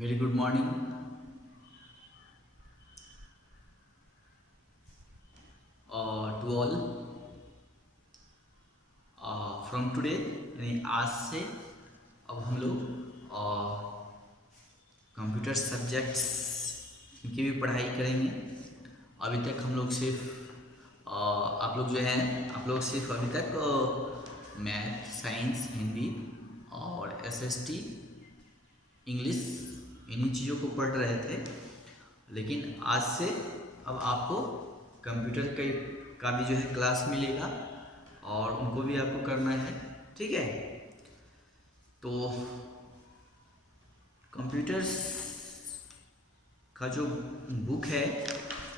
Very good morning to all. From today यानी आज से अब हम लोग कंप्यूटर सब्जेक्ट्स की भी पढ़ाई करेंगे। अभी तक हम लोग सिर्फ आप लोग सिर्फ अभी तक मैथ, साइंस, हिंदी और एसएसटी, इंग्लिश इन्हीं चीज़ों को पढ़ रहे थे। लेकिन आज से अब आपको कंप्यूटर का भी जो है क्लास मिलेगा और उनको भी आपको करना है। ठीक है, तो कंप्यूटर्स का जो बुक है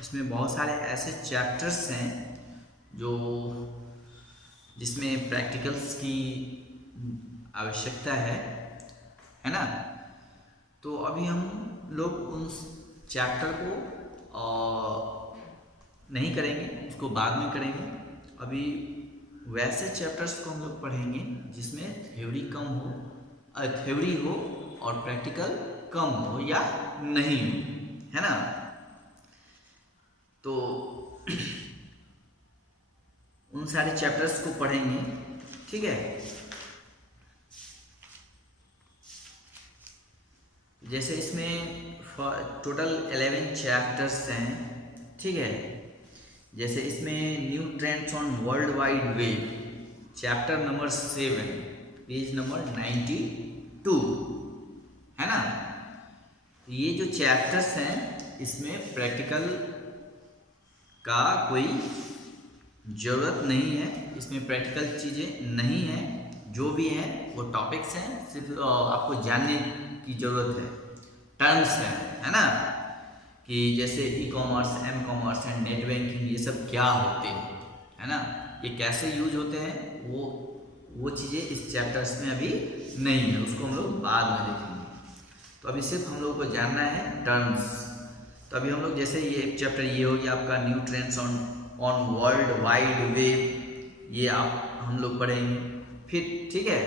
इसमें बहुत सारे ऐसे चैप्टर्स हैं जो जिसमें प्रैक्टिकल्स की आवश्यकता है ना। तो अभी हम लोग उन चैप्टर को नहीं करेंगे, उसको बाद में करेंगे। अभी वैसे चैप्टर्स को हम लोग पढ़ेंगे जिसमें थ्योरी हो और प्रैक्टिकल कम हो या नहीं हो, है ना। तो उन सारे चैप्टर्स को पढ़ेंगे। ठीक है, जैसे इसमें टोटल 11 चैप्टर्स हैं। ठीक है, जैसे इसमें new trends on world wide web, chapter number 7, page number 92, है ना। ये जो चैप्टर्स हैं इसमें प्रैक्टिकल का कोई ज़रूरत नहीं है, इसमें प्रैक्टिकल चीज़ें नहीं हैं। जो भी हैं वो टॉपिक्स हैं, सिर्फ आपको जानने की ज़रूरत है। टर्म्स है ना, कि जैसे e commerce, m commerce and net banking ये सब क्या होते हैं, है ना, ये कैसे यूज होते हैं, वो चीज़ें इस चैप्टर्स में अभी नहीं है, उसको हम लोग बाद में देखेंगे। तो अभी सिर्फ हम लोग को जानना है टर्म्स। तो अभी हम लोग जैसे ये एक चैप्टर ये हो गया आपका new trends on world wide web, ये हम लोग पढ़ेंगे फिर। ठीक है,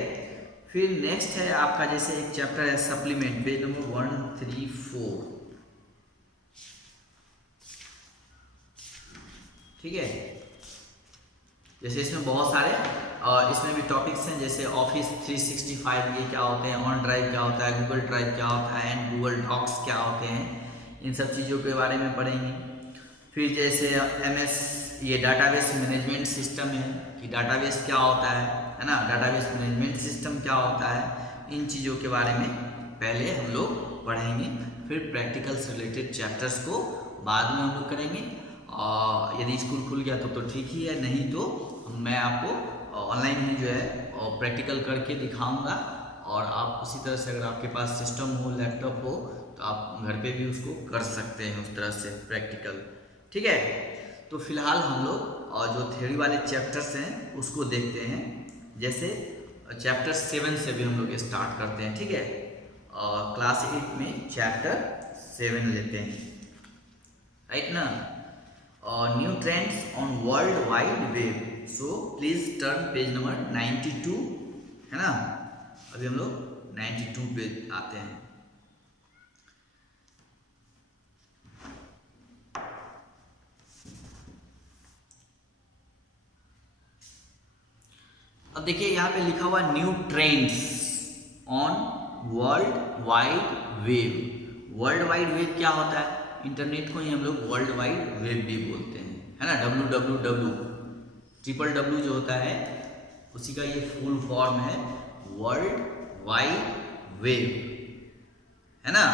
फिर नेक्स्ट है आपका जैसे एक चैप्टर है सप्लीमेंट, पेज नंबर 134। ठीक है, जैसे इसमें बहुत सारे इसमें भी टॉपिक्स हैं, जैसे ऑफिस 365 ये क्या होते हैं, ऑन ड्राइव क्या होता है, गूगल ड्राइव क्या होता है एंड गूगल डॉक्स क्या होते हैं, इन सब चीज़ों के बारे में पढ़ेंगे। फिर जैसे MS ये डाटाबेस मैनेजमेंट सिस्टम है कि डाटाबेस क्या होता है ना, डाटाबेस मैनेजमेंट सिस्टम क्या होता है, इन चीज़ों के बारे में पहले हम लोग पढ़ेंगे। फिर प्रैक्टिकल से रिलेटेड चैप्टर्स को बाद में हम लोग करेंगे। यदि स्कूल खुल गया तो ठीक ही है, नहीं तो मैं आपको ऑनलाइन ही जो है प्रैक्टिकल करके दिखाऊंगा। और आप उसी तरह से अगर आपके पास सिस्टम हो, लैपटॉप हो, तो आप घर पे भी उसको कर सकते हैं उस तरह से प्रैक्टिकल। ठीक है, तो फिलहाल हम लोग जो थ्योरी वाले चैप्टर्स हैं उसको देखते हैं। जैसे चैप्टर 7 से भी हम लोग स्टार्ट करते हैं। ठीक है, क्लास 8 में चैप्टर 7 लेते हैं, राइट ना। New trends on world wide web, so please turn page number 92, है ना। अभी हम लोग 92 पे आते हैं। अब देखिए यहाँ पे लिखा हुआ new trends on world wide web. World wide web क्या होता है, इंटरनेट को ही हम लोग वर्ल्ड वाइड वेब भी बोलते हैं, है ना। www जो होता है उसी का ये फुल फॉर्म है वर्ल्ड वाइड वेब, है ना।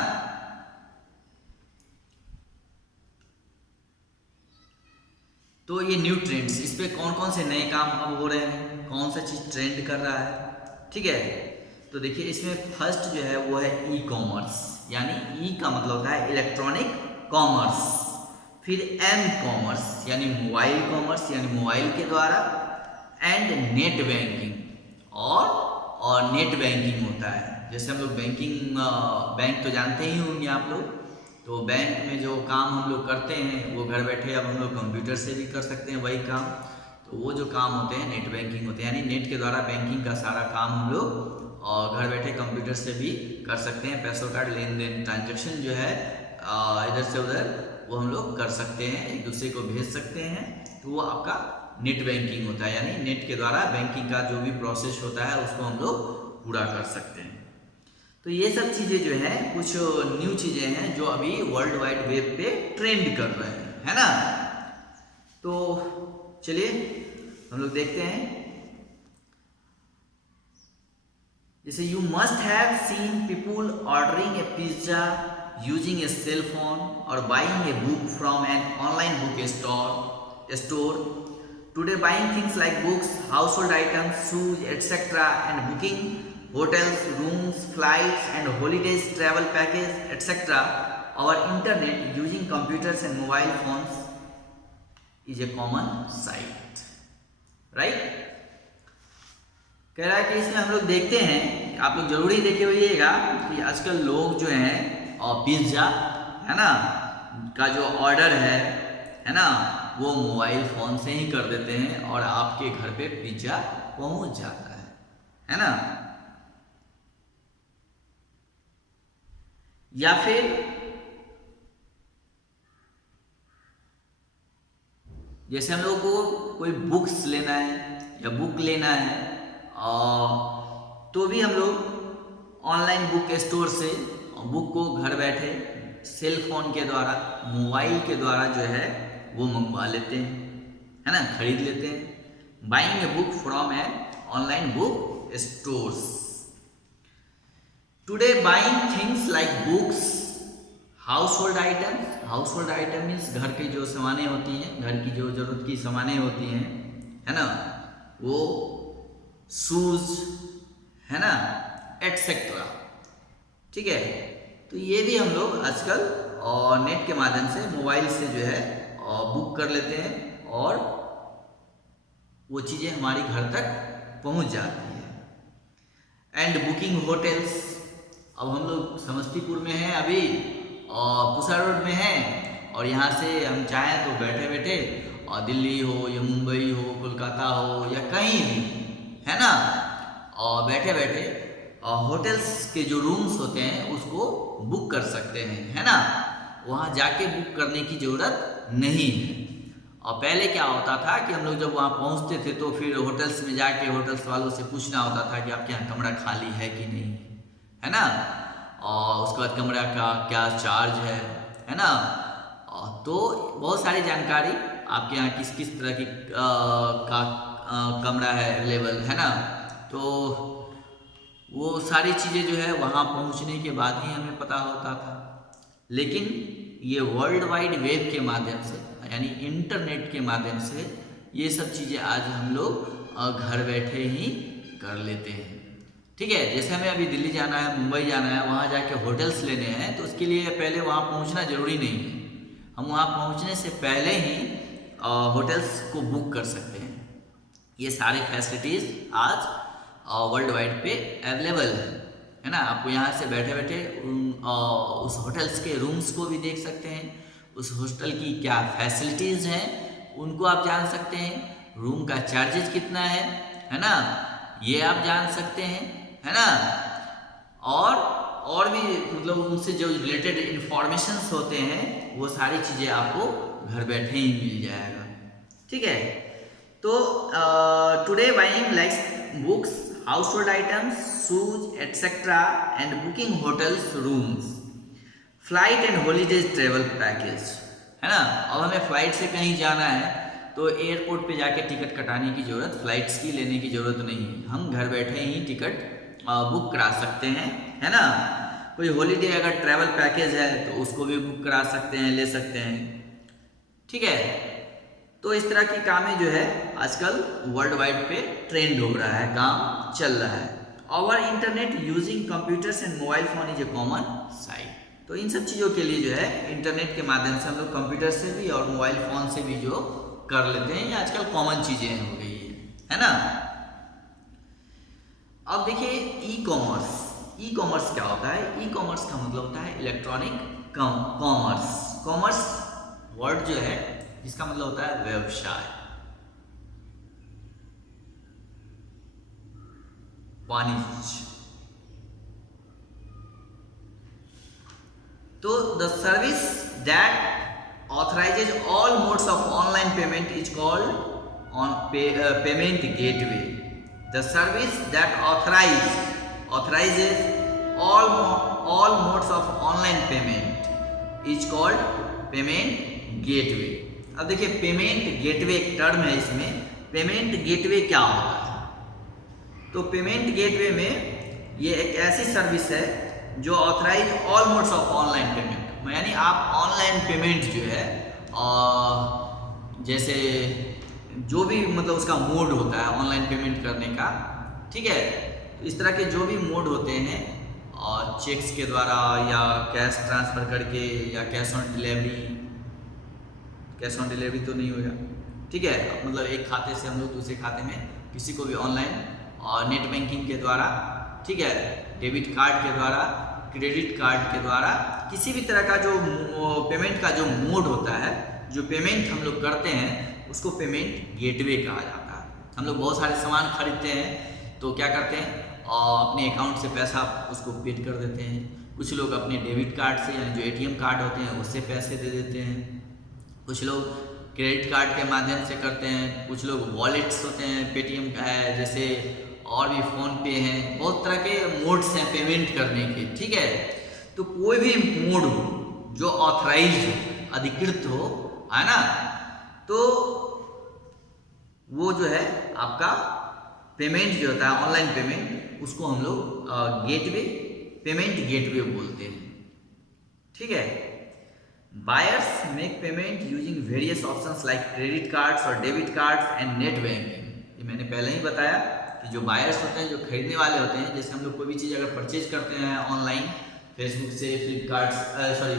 तो ये न्यू ट्रेंड्स, इस पे कौन कौन से नए काम अब हो रहे हैं, कौन सा चीज़ ट्रेंड कर रहा है। ठीक है, तो देखिए इसमें फर्स्ट जो है वो है ई कॉमर्स, यानी ई का मतलब होता है इलेक्ट्रॉनिक कॉमर्स। फिर एम कॉमर्स यानी मोबाइल कॉमर्स, यानी मोबाइल के द्वारा। एंड नेट बैंकिंग, और नेट बैंकिंग होता है, जैसे हम लोग बैंक तो जानते ही होंगे आप लोग। तो बैंक में जो काम हम लोग करते हैं वो घर बैठे अब हम लोग कंप्यूटर से भी कर सकते हैं वही काम। तो वो जो काम होते हैं नेट बैंकिंग होते हैं, यानी नेट के द्वारा बैंकिंग का सारा काम हम लोग और घर बैठे कंप्यूटर से भी कर सकते हैं। पैसों का लेन देन ट्रांजेक्शन जो है इधर से उधर वो हम लोग कर सकते हैं, एक दूसरे को भेज सकते हैं। तो वो आपका नेट बैंकिंग होता है, यानी नेट के द्वारा बैंकिंग का जो भी प्रोसेस होता है उसको हम लोग पूरा कर सकते हैं। तो ये सब चीज़ें जो है कुछ न्यू चीज़ें हैं जो अभी वर्ल्ड वाइड वेब पे ट्रेंड कर रहे हैं, है ना। तो चलिए हम लोग देखते हैं। जैसे you must have seen people ordering a pizza using a cell phone और buying a book from an online book store today, buying things like books, household items, shoes etcetera and booking hotels, rooms, flights and holidays, travel package, etc. Our internet using computers and mobile phones is a common sight, right? कह रहा है कि इसमें हम लोग देखते हैं, आप लोग जरूरी देखे होइएगा कि आजकल लोग जो हैं पिज्ज़ा है ना का जो ऑर्डर है ना, वो मोबाइल फ़ोन से ही कर देते हैं और आपके घर पे पिज्ज़ा पहुंच जाता है ना। या फिर जैसे हम लोगों को कोई बुक्स लेना है या बुक लेना है तो भी हम लोग ऑनलाइन बुक स्टोर से बुक को घर बैठे सेल फोन के द्वारा, मोबाइल के द्वारा जो है वो मंगवा लेते हैं, है ना, खरीद लेते हैं। Buying a book from A online book stores. Today buying things like books, household items, household item means घर की जो सामानें होती हैं, घर की जो जरूरत की सामानें होती हैं, है ना, वो शूज है ना एटसेट्रा, ठीक है। तो ये भी हम लोग आजकल नेट के माध्यम से मोबाइल से जो है बुक कर लेते हैं और वो चीज़ें हमारी घर तक पहुंच जाती है। एंड बुकिंग होटल्स, अब हम लोग समस्तीपुर में हैं अभी और पूसा रोड में हैं और यहाँ से हम चाहें तो बैठे बैठे और दिल्ली हो या मुंबई हो, कोलकाता हो या कहीं भी, है ना, और बैठे बैठे होटल्स के जो रूम्स होते हैं उसको बुक कर सकते हैं, है ना। वहाँ जाके बुक करने की ज़रूरत नहीं है। और पहले क्या होता था कि हम लोग जब वहाँ पहुँचते थे तो फिर होटल्स में जाके होटल्स वालों से पूछना होता था कि आपके यहाँ कमरा खाली है कि नहीं, है ना, और उसके बाद कमरा का क्या चार्ज है ना। तो बहुत सारी जानकारी आपके यहाँ किस किस तरह की कमरा है अवेलेबल, है ना। तो वो सारी चीज़ें जो है वहाँ पहुँचने के बाद ही हमें पता होता था। लेकिन ये वर्ल्ड वाइड वेब के माध्यम से यानी इंटरनेट के माध्यम से ये सब चीज़ें आज हम लोग घर बैठे ही कर लेते हैं, ठीक है। जैसे हमें अभी दिल्ली जाना है, मुंबई जाना है, वहाँ जाके होटल्स लेने हैं तो उसके लिए पहले वहाँ पहुँचना ज़रूरी नहीं है। हम वहाँ पहुँचने से पहले ही होटल्स को बुक कर सकते हैं। ये सारे फैसिलिटीज़ आज वर्ल्ड वाइड पे अवेलेबल है ना। आपको यहाँ से बैठे बैठे उस होटल्स के रूम्स को भी देख सकते हैं, उस हॉस्टल की क्या फैसिलिटीज़ हैं उनको आप जान सकते हैं, रूम का चार्जेस कितना है ना, ये आप जान सकते हैं, है ना। और भी मतलब उनसे जो रिलेटेड इंफॉर्मेशंस होते हैं वो सारी चीज़ें आपको घर बैठे ही मिल जाएगा, ठीक है। तो today buying like books, household items, shoes etcetera and booking hotels rooms, flight and holidays travel package, है ना। अब हमें फ्लाइट से कहीं जाना है तो एयरपोर्ट पे जाके टिकट कटाने की ज़रूरत, फ्लाइट्स की लेने की ज़रूरत नहीं है। हम घर बैठे ही टिकट बुक करा सकते हैं, है ना। कोई हॉलीडे अगर ट्रैवल पैकेज है तो उसको भी बुक करा सकते हैं, ले सकते हैं, ठीक है। तो इस तरह की कामें जो है आजकल वर्ल्ड वाइड पे ट्रेंड हो रहा है, काम चल रहा है। Our internet using computers and mobile phone is a common site. तो इन सब चीज़ों के लिए जो है इंटरनेट के माध्यम से हम लोग कंप्यूटर से भी और मोबाइल फ़ोन से भी जो कर लेते हैं, ये आजकल कॉमन चीज़ें हो गई है ना। अब देखिए ई कॉमर्स। ई कॉमर्स क्या होता है? ई कॉमर्स का मतलब होता है इलेक्ट्रॉनिक कॉमर्स। कॉमर्स वर्ड जो है जिसका मतलब होता है व्यवसाय, वाणिज्य, तो the service that authorizes all modes of online payment is called payment gateway. The service that authorizes all modes of online payment is called payment gateway. अब देखिए पेमेंट गेटवे एक टर्म है, इसमें पेमेंट गेटवे क्या होता है? तो payment gateway में ये एक ऐसी सर्विस है जो authorise all modes of online payment, यानी आप ऑनलाइन पेमेंट जो है जैसे जो भी मतलब उसका मोड होता है ऑनलाइन पेमेंट करने का, ठीक है, इस तरह के जो भी मोड होते हैं और चेक्स के द्वारा या कैश ट्रांसफ़र करके या कैश ऑन डिलीवरी तो नहीं होगा, ठीक है, मतलब एक खाते से हम लोग दूसरे खाते में किसी को भी ऑनलाइन और नेट बैंकिंग के द्वारा, ठीक है, डेबिट कार्ड के द्वारा, क्रेडिट कार्ड के द्वारा, किसी भी तरह का जो पेमेंट का जो मोड होता है, जो पेमेंट हम लोग करते हैं उसको पेमेंट गेटवे कहा जाता है। हम लोग बहुत सारे सामान खरीदते हैं तो क्या करते हैं, अपने अकाउंट से पैसा उसको पेड कर देते हैं। कुछ लोग अपने डेबिट कार्ड से यानी जो ATM कार्ड होते हैं उससे पैसे दे देते हैं। कुछ लोग क्रेडिट कार्ड के माध्यम से करते हैं। कुछ लोग वॉलेट्स होते हैं, पेटीएम का है जैसे, और भी फ़ोन पे हैं, बहुत तरह के मोड्स हैं पेमेंट करने के, ठीक है। तो कोई भी मोड हो जो ऑथराइज हो, अधिकृत हो, है ना, तो वो जो है आपका पेमेंट जो होता है ऑनलाइन पेमेंट, उसको हम लोग पेमेंट गेटवे बोलते हैं, ठीक है। Buyers make payment using various options like credit cards और debit cards and net banking. ये मैंने पहले ही बताया कि जो बायर्स होते हैं, जो खरीदने वाले होते हैं, जैसे हम लोग कोई भी चीज़ अगर परचेज करते हैं ऑनलाइन, फेसबुक से,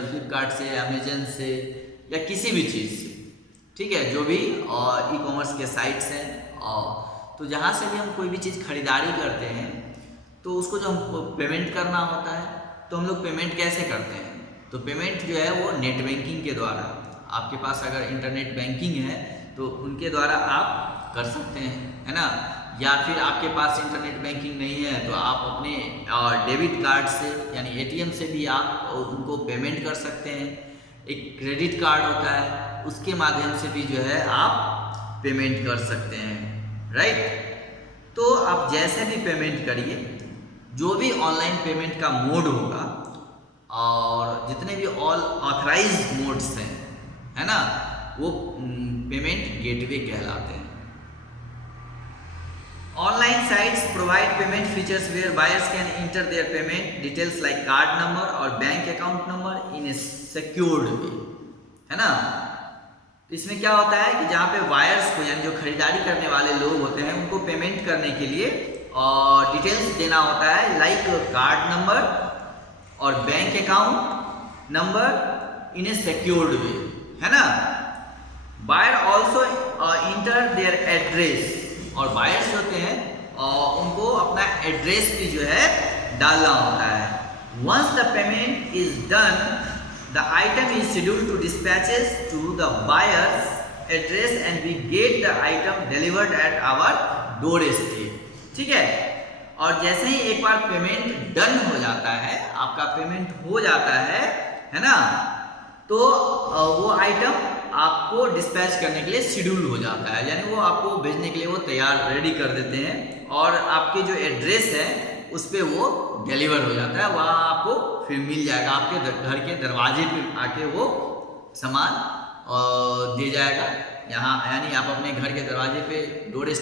फ्लिपकार्ट से, अमेजन से या किसी भी चीज़ से, ठीक है, जो भी ई कॉमर्स के साइट्स हैं, तो जहाँ से भी हम कोई भी चीज़ खरीदारी करते हैं तो उसको जो हमको पेमेंट करना होता है, तो हम लोग पेमेंट कैसे करते हैं? तो पेमेंट जो है वो नेट बैंकिंग के द्वारा, आपके पास अगर इंटरनेट बैंकिंग है तो उनके द्वारा आप कर सकते हैं, है ना। या फिर आपके पास इंटरनेट बैंकिंग नहीं है तो आप अपने डेबिट कार्ड से यानी ATM से भी आप उनको पेमेंट कर सकते हैं। एक क्रेडिट कार्ड होता है, उसके माध्यम से भी जो है आप पेमेंट कर सकते हैं, राइट। तो आप जैसे भी पेमेंट करिए, जो भी ऑनलाइन पेमेंट का मोड होगा और जितने भी ऑल ऑथराइज मोड्स हैं, है ना, वो पेमेंट गेटवे कहलाते हैं। Online sites provide payment features where buyers can enter their payment details like card number or bank account number in a secured way, है ना। तो इसमें क्या होता है कि जहाँ पे बायर्स को यानी जो खरीदारी करने वाले लोग होते हैं उनको पेमेंट करने के लिए डिटेल्स देना होता है, लाइक कार्ड नंबर और bank account number in a secured way, है ना। Buyer also enter their address, और बायर्स होते हैं और उनको अपना एड्रेस भी जो है डालना होता है। Once the payment is done, the item is scheduled to dispatches to the buyers address and we get the item delivered at our door step, ठीक है। और जैसे ही एक बार पेमेंट डन हो जाता है, आपका पेमेंट हो जाता है ना, तो वो आइटम आपको डिस्पैच करने के लिए शेड्यूल हो जाता है, यानी वो आपको भेजने के लिए वो तैयार रेडी कर देते हैं और आपके जो एड्रेस है उस पर वो डिलीवर हो जाता है। वहाँ आपको फिर मिल जाएगा, आपके घर के दरवाजे पे आके वो सामान दे जाएगा यहाँ, यानी आप अपने घर के दरवाजे पे डोर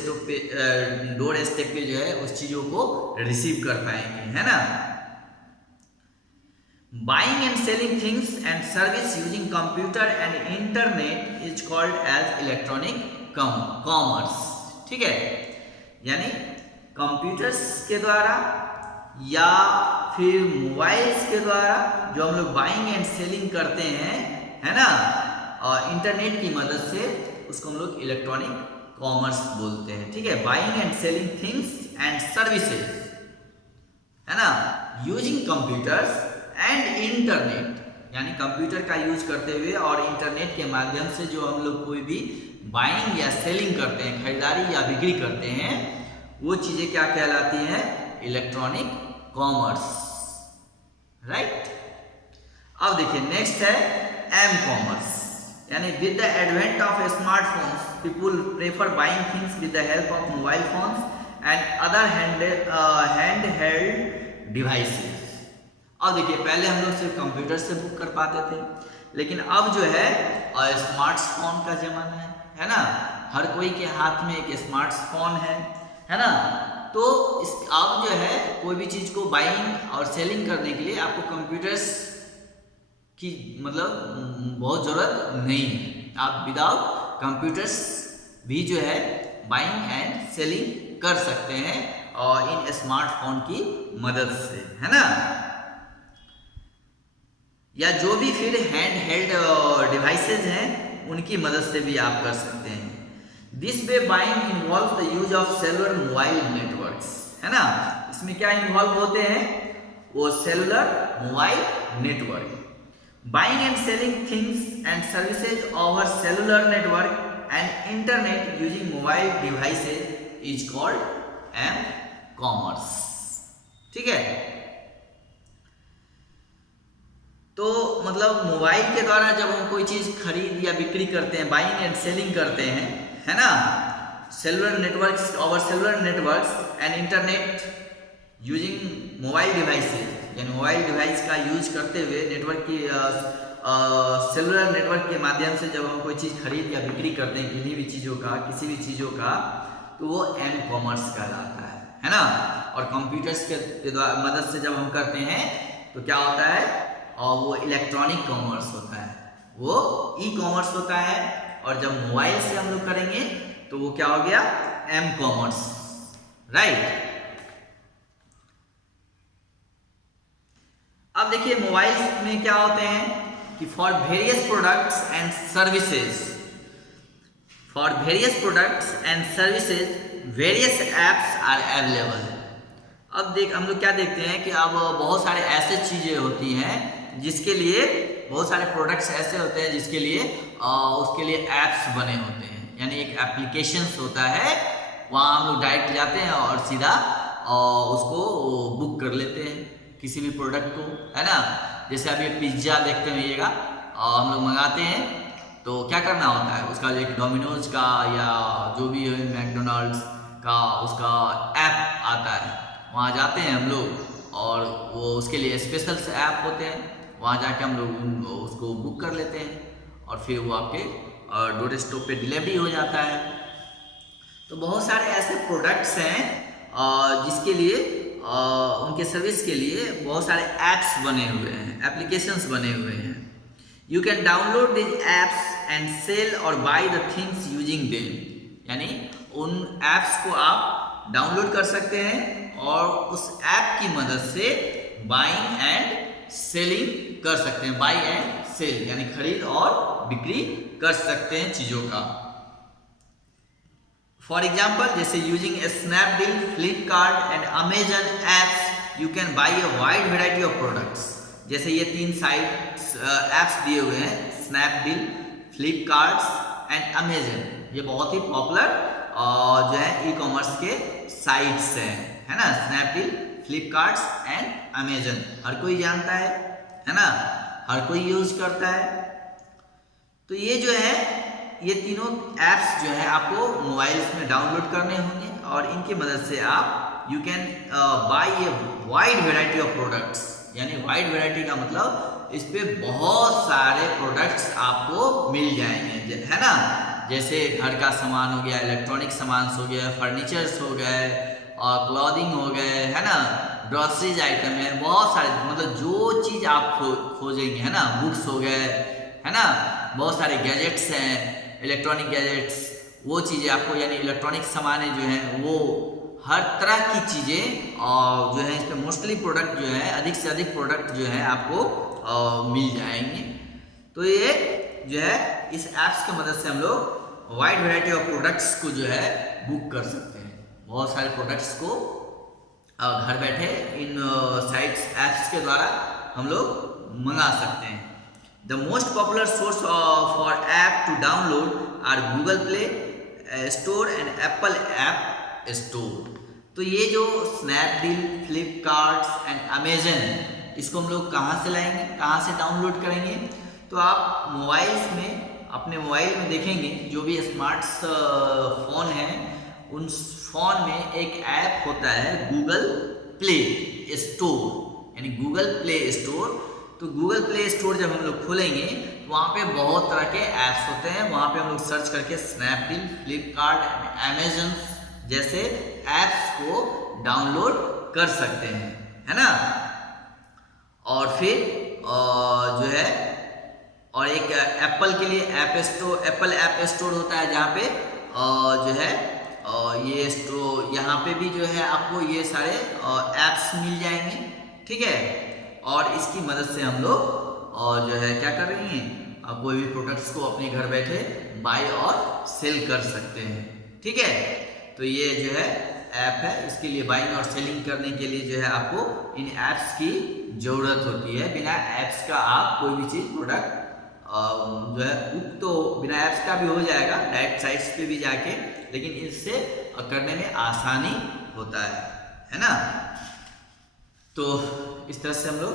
स्टेप पे जो है उस चीज़ों को रिसीव कर पाएंगे, है ना। Buying and selling things and service using computer and internet is called as electronic commerce, ठीक है। यानी कंप्यूटर्स के द्वारा या फिर मोबाइल्स के द्वारा जो हम लोग बाइंग एंड सेलिंग करते हैं, है ना, और इंटरनेट की मदद से उसको हम लोग इलेक्ट्रॉनिक कॉमर्स बोलते हैं, ठीक है। Buying and selling things and services, है ना, यूजिंग कंप्यूटर्स एंड इंटरनेट, यानी कंप्यूटर का यूज करते हुए और इंटरनेट के माध्यम से जो हम लोग कोई भी बाइंग या सेलिंग करते हैं, खरीदारी या बिक्री करते हैं, वो चीजें क्या कहलाती हैं? Electronic commerce, right. अब देखिए नेक्स्ट है एम कॉमर्स, यानी with the advent of smartphones people prefer buying things with the help of mobile phones and other hand held devices. अब देखिए पहले हम लोग सिर्फ कंप्यूटर से बुक कर पाते थे, लेकिन अब जो है स्मार्टफोन का जमाना है ना, हर कोई के हाथ में एक स्मार्टफोन है ना। तो इस अब जो है कोई भी चीज़ को बाइंग और सेलिंग करने के लिए आपको कंप्यूटर्स की मतलब बहुत ज़रूरत नहीं है, आप विदाउट कंप्यूटर्स भी जो है बाइंग एंड सेलिंग कर सकते हैं और इन स्मार्टफोन की मदद से, है ना। या जो भी फिर हैंड हेल्ड डिवाइसेज हैं उनकी मदद से भी आप कर सकते हैं। This way buying involve the use of cellular mobile networks, है ना। इसमें क्या इन्वॉल्व होते हैं, वो cellular mobile network. Buying and selling things and services over cellular network and internet using mobile devices is called m commerce, ठीक है। तो मतलब मोबाइल के द्वारा जब हम कोई चीज़ खरीद या बिक्री करते हैं, बाइंग एंड सेलिंग करते हैं, है ना, cellular networks over cellular networks and internet using mobile devices, यानी मोबाइल डिवाइस का यूज करते हुए नेटवर्क की सेलुलर नेटवर्क के माध्यम से जब हम कोई चीज़ खरीद या बिक्री करते हैं किसी भी चीज़ों का, तो वो एम कॉमर्स कहलाता है ना। और कंप्यूटर्स के द्वारा मदद से जब हम करते हैं तो क्या होता है, और वो इलेक्ट्रॉनिक कॉमर्स होता है, वो ई कॉमर्स होता है। और जब मोबाइल से हम लोग करेंगे तो वो क्या हो गया, एम कॉमर्स, राइट। अब देखिए मोबाइल में क्या होते हैं कि for various products and services various apps are available. अब हम लोग क्या देखते हैं कि अब बहुत सारे ऐसे चीज़ें होती हैं जिसके लिए, बहुत सारे प्रोडक्ट्स ऐसे होते हैं जिसके लिए उसके लिए ऐप्स बने होते हैं, यानी एक एप्लीकेशंस होता है, वहाँ हम लोग डायरेक्ट जाते हैं और सीधा उसको बुक कर लेते हैं किसी भी प्रोडक्ट को, है ना। जैसे अभी पिज्ज़ा देखते रहिएगा, हम लोग मंगाते हैं तो क्या करना होता है, उसका एक डोमिनोज का या जो भी है मैकडोनल्ड्स का उसका ऐप आता है, वहाँ जाते हैं हम लोग और वो उसके लिए स्पेशल से ऐप होते हैं, वहाँ जाके हम लोग उसको बुक कर लेते हैं और फिर वो आपके डोर स्टॉप पे डिलीवरी हो जाता है। तो बहुत सारे ऐसे प्रोडक्ट्स हैं जिसके लिए उनके सर्विस के लिए बहुत सारे ऐप्स बने हुए हैं, एप्लीकेशंस बने हुए हैं। You can download this apps and sell और buy the things using them, यानी उन ऐप्स को आप डाउनलोड कर सकते हैं और उस ऐप की मदद से बाइंग एंड सेलिंग कर सकते हैं। बाई एंड सेल यानी खरीद और बिक्री कर सकते हैं चीज़ों का। फॉर एग्जाम्पल जैसे using Snapdeal, Flipkart and Amazon apps you can buy a wide variety of products. जैसे ये 3 साइट्स एप्स दिए हुए हैं, स्नैपडील, फ्लिपकार्ट एंड अमेजन, ये बहुत ही पॉपुलर जो है ई कॉमर्स के साइट्स हैं, है ना। स्नैपडील, फ्लिपकार्ट एंड अमेजन हर कोई जानता है ना, हर कोई यूज करता है। तो ये जो है ये तीनों ऐप्स जो है आपको मोबाइल्स में डाउनलोड करने होंगे और इनकी मदद से आप you can buy a wide variety of products, यानी वाइड वेराइटी का मतलब इस पे बहुत सारे प्रोडक्ट्स आपको मिल जाएंगे, है ना। जैसे घर का सामान हो गया, इलेक्ट्रॉनिक सामान हो गया, फर्नीचर्स हो गए और क्लॉथिंग हो गए, है ना, ग्रॉसरीज आइटम है, बहुत सारे, मतलब जो चीज़ आप खोजेंगे, है ना, बुक्स हो गए, है ना, बहुत सारे गैजेट्स हैं, इलेक्ट्रॉनिक गैजेट्स, वो चीज़ें आपको, यानी इलेक्ट्रॉनिक सामान जो हैं वो हर तरह की चीज़ें और जो है इस पर मोस्टली प्रोडक्ट जो है, अधिक से अधिक प्रोडक्ट जो है आपको मिल जाएंगे। तो ये जो है इस ऐप्स की मदद से हम लोग वाइड वैरायटी ऑफ प्रोडक्ट्स को जो है बुक कर सकते हैं। बहुत सारे प्रोडक्ट्स को घर बैठे इन साइट्स ऐप्स के द्वारा हम लोग मंगा सकते हैं। The most popular source for app to download are Google play store and Apple app store. तो ये जो स्नैपडील, फ्लिपकार्ट एंड अमेजन इसको हम लोग कहाँ से लाएंगे, कहाँ से डाउनलोड करेंगे? तो आप मोबाइल्स में, अपने मोबाइल में देखेंगे, जो भी स्मार्ट फ़ोन है उन फ़ोन में एक ऐप होता है गूगल प्ले स्टोर, यानी गूगल प्ले स्टोर। तो गूगल प्ले स्टोर जब हम लोग खोलेंगे तो वहाँ पे बहुत तरह के ऐप्स होते हैं। वहाँ पे हम लोग सर्च करके स्नैपडील, फ्लिपकार्ट, अमेजन जैसे ऐप्स को डाउनलोड कर सकते हैं, है ना। और फिर जो है, और एक एप्पल के लिए app store, Apple app store होता है, जहाँ पे जो है ये स्टोर, यहाँ पे भी जो है आपको ये सारे ऐप्स मिल जाएंगे, ठीक है। और इसकी मदद से हम लोग जो है क्या कर रही हैं, कोई भी प्रोडक्ट्स को अपने घर बैठे बाय और सेल कर सकते हैं, ठीक है। तो ये जो है ऐप है, इसके लिए बाइंग और सेलिंग करने के लिए जो है आपको इन ऐप्स की ज़रूरत होती है। बिना ऐप्स का आप कोई भी चीज़, प्रोडक्ट जो है तो बिना ऐप्स का भी हो जाएगा, डायरेक्ट साइट्स पे भी जाके, लेकिन इससे करने में आसानी होता है ना। तो इस तरह से हम लोग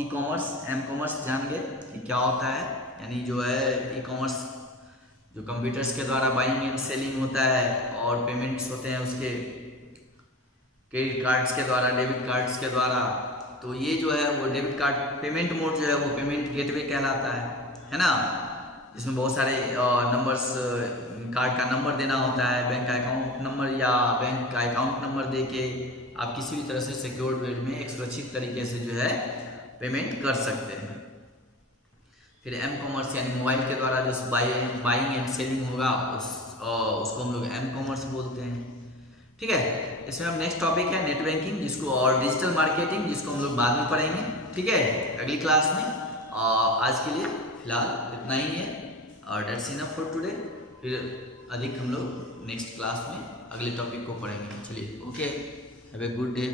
ई कॉमर्स, एम कॉमर्स जान गए कि क्या होता है, यानी जो है ई कॉमर्स जो कंप्यूटर्स के द्वारा बाइंग एंड सेलिंग होता है और पेमेंट्स होते हैं उसके क्रेडिट कार्ड्स के द्वारा, डेबिट कार्ड्स के द्वारा। तो ये जो है वो डेबिट कार्ड पेमेंट मोड जो है वो पेमेंट गेटवे कहलाता है ना। इसमें बहुत सारे नंबर्स, कार्ड का नंबर देना होता है, बैंक का अकाउंट नंबर या बैंक का अकाउंट नंबर दे के आप किसी भी तरह से सिक्योर्ड वे में एक सुरक्षित तरीके से जो है पेमेंट कर सकते हैं। फिर एम कॉमर्स यानी मोबाइल के द्वारा जो बाइंग एंड सेलिंग होगा उसको हम लोग एम कॉमर्स बोलते हैं, ठीक है। इसमें हम नेक्स्ट टॉपिक है नेट बैंकिंग, जिसको और डिजिटल मार्केटिंग, जिसको हम लोग बाद में पढ़ेंगे, ठीक है, अगली क्लास में। आज के लिए फिलहाल इतना ही है और डेट्स इनफ फॉर टुडे। फिर अधिक हम लोग नेक्स्ट क्लास में अगले टॉपिक को पढ़ेंगे। चलिए, okay, have a good day.